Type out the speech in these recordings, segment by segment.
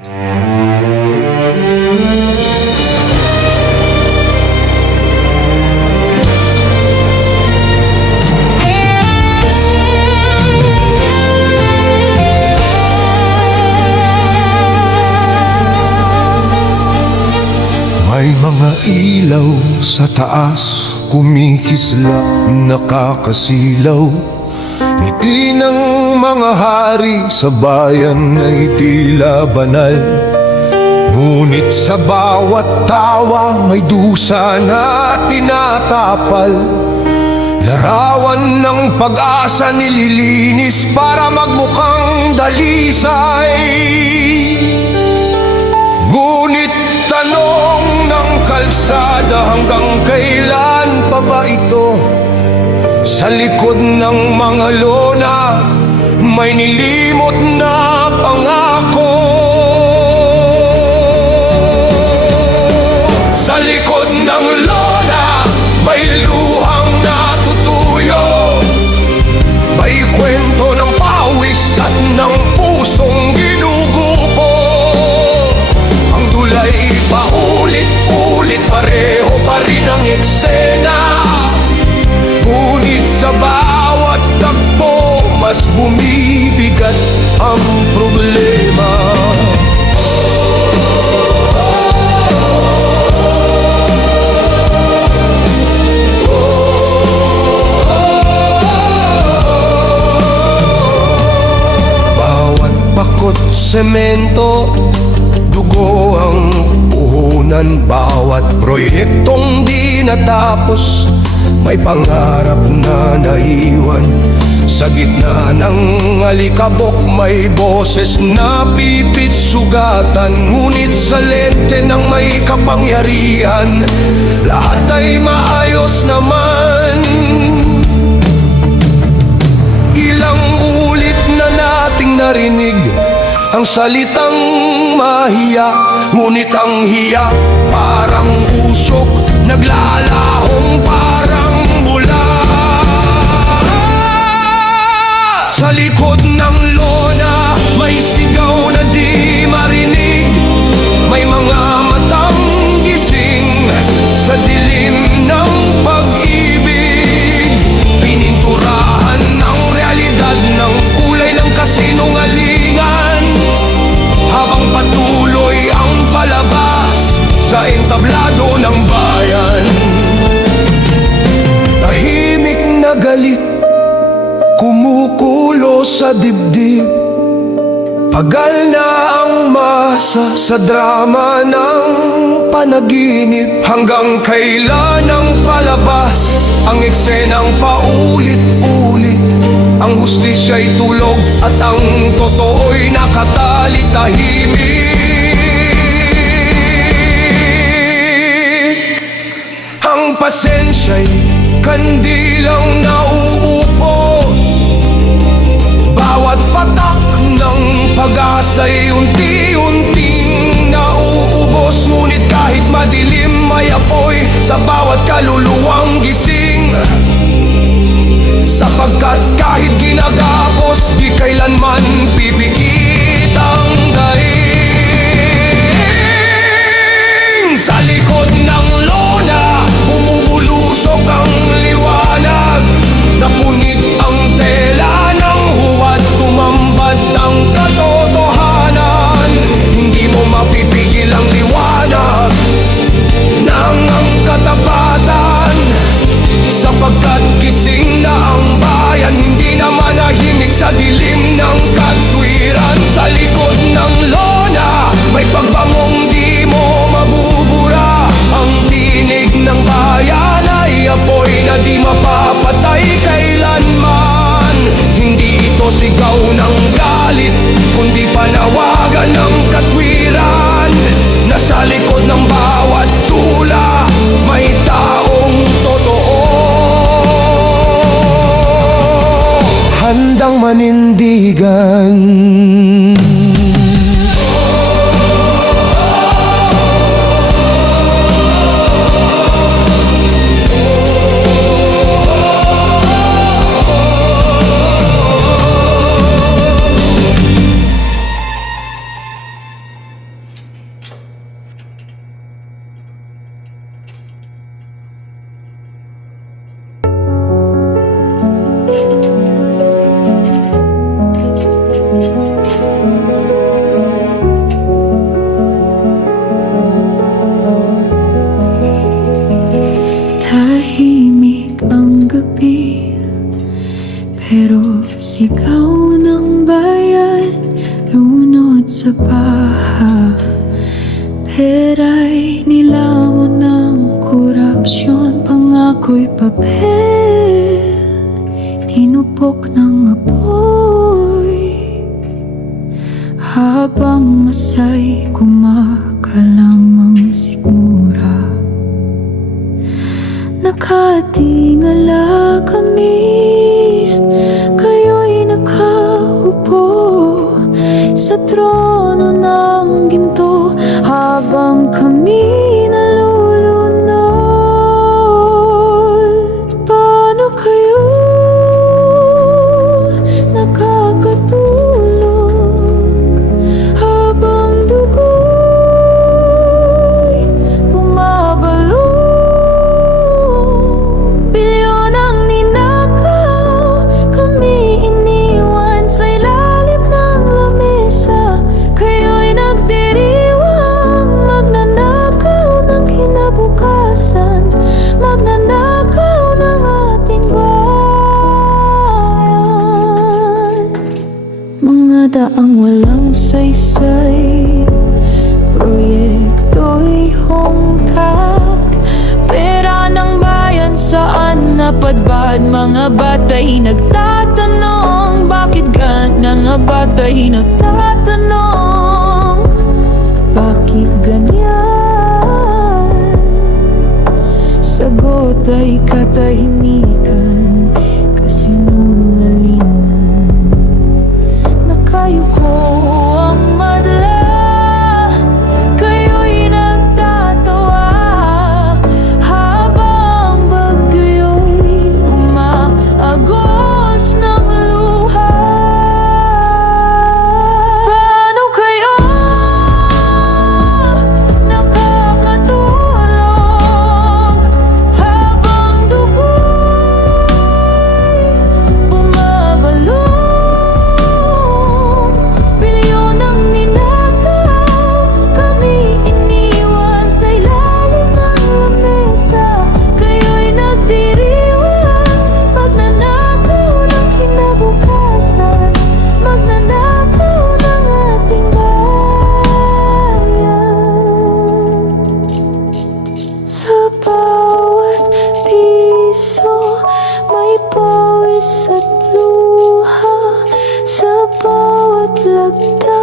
May mga ilaw sa taas, kumikislap, nakakasilaw. Ngiti ng mga hari sa bayan ay tila banal. Ngunit sa bawat tawa may dusa na tinatapal. Larawan ng pag-asa nililinis para magmukhang dalisay. Ngunit tanong ng kalsada, hanggang kailan pa ba ito? Sa likod ng mga lona, may nilimot na pangako. Sa likod ng lona, may luhang natutuyo. May kwento ng pawis at ng pusong ginugupo. Ang dulay paulit-ulit, pareho pa rin ang eksena. Ngunit sa bawat takbo, mas bumibigat ang problema. Bawat pakot semento, dugo ang puhunan. Bawat proyektong di natapos, may pangarap na naiwan. Sa gitna ng alikabok, may boses na pipit sugatan. Ngunit sa lente ng may kapangyarihan, lahat ay maayos naman. Ilang ulit na nating narinig ang salitang mahiya, ngunit ang hiya parang usok, naglalahong parang bula. Sa likod ng lona, may sigaw na di marinig. May mga matang gising sa dilim ng pag-ibig. Pininturahan ng realidad ng kulay ng kasinungalingan, habang patuloy ang palabas sa entablado ng bayan. Tahimik na galit, kumukulo sa dibdib. Pagal na ang masa sa drama ng panaginip. Hanggang kailan ang palabas, ang eksenang paulit-ulit. Ang hustisya'y tulog at ang totoo'y nakatali tahimik. Ang pasensya'y kandilang nauupos. Bawat patak ng pag-asa'y unti-unting nauubos. Ngunit kahit madilim, may apoy sa bawat kaluluwang gising. Sapagkat kahit ginagapos, di kailanman pipikit ang daing. Sa likod ng lona, bumubulusok ang liwanag. Napunit ang tela ng huwad, tumambad ang katotohanan. Hindi mo mapipigil ang liwanag ng ang katapatan, sapagkat gising na ang bayan, hindi na manahimik sa dilim ng katwiran. Sa likod ng lona, may pagbangong di mo mabubura. Ang tinig ng bayan ay apoy na di mapapatay kailanman. Hindi ito sigaw ng galit, kundi panawagan ng katwiran. Nasa likod ng bawat tula, may taong totoo, handang manindigan. sa baha. Pera'y nilamon ng korupsyon, pangako'y papel, tinupok ng apoy. Habang masay kumakalamang sikmura, nakatingala kami, kayo'y nakaupo sa trono ng ginto, habang kami nalulunod. Paano kayo nakakatulog habang dugo'y bumabalong? Bilyon ang ninakaw, kami iniwan sa ilalim ng lamesa. Kayo'y nagdiriwang, magnanakaw ng kinabukasan, magnanakaw ng ating bayan. Mga daang walang saysay, proyekto'y hongkag, pera ng bayan saan napadbad? Mga bata'y nagtatanong, bakit ganang? Mga bata'y nagtatanong, bakit ganyan? Sagot ay katahimikan, kasinungalingan. Nakayuko ang madla, kayo'y nagtatawa, habang bagyo'y umaagos ng luha. Paano kayo nakakatulog habang dugo'y bumabalong? Bilyon ang ninakaw, kami iniwan sa ilalim ng lamesa. Kayo'y nagdiriwang, magnanakaw ng kinabukasan, magnanakaw ng ating bayan. Sa bawat piso may pawis at luha, sa bawat lagda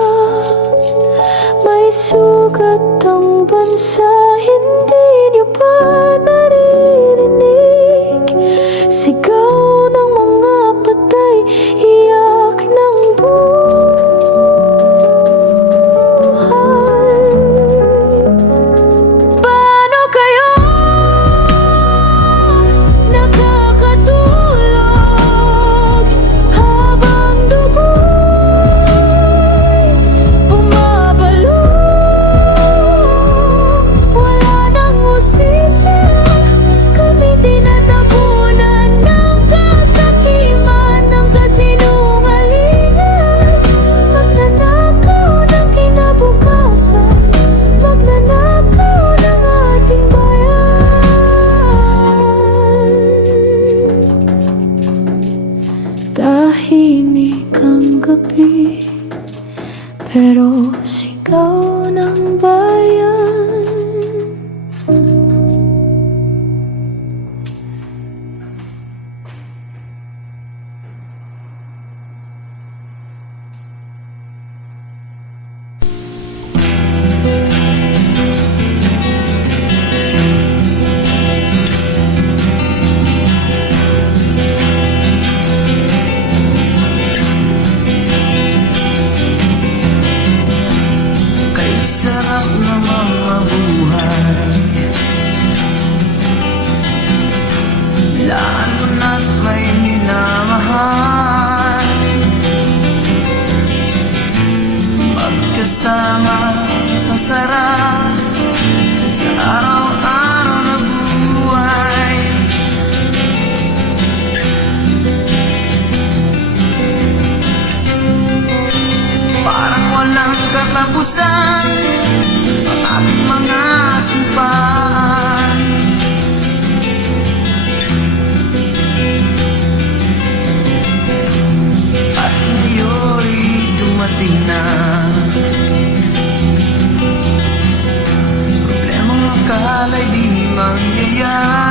may sugat ang bansa. Hindi niyo ba naririnig? Sigaw ng mga patay, iyak ng buhay. Paano kayo nakakatulog habang dugo'y bumabalong? Wala nang hustisya, kami tinatabunan ng kasakiman, ng kasinungalingan. Magnanakaw ng kinabukasan, magnanakaw ng ating bayan. Tahimik ang gabi, pero sigaw ng bayan. Kay sarap namang mabuhay, lalo na't may minamahal. Magkasama sa sarap, sa araw-araw na buhay. Parang walang katapusan ang ating mga sumpaan. At ngayon dumating na bayan.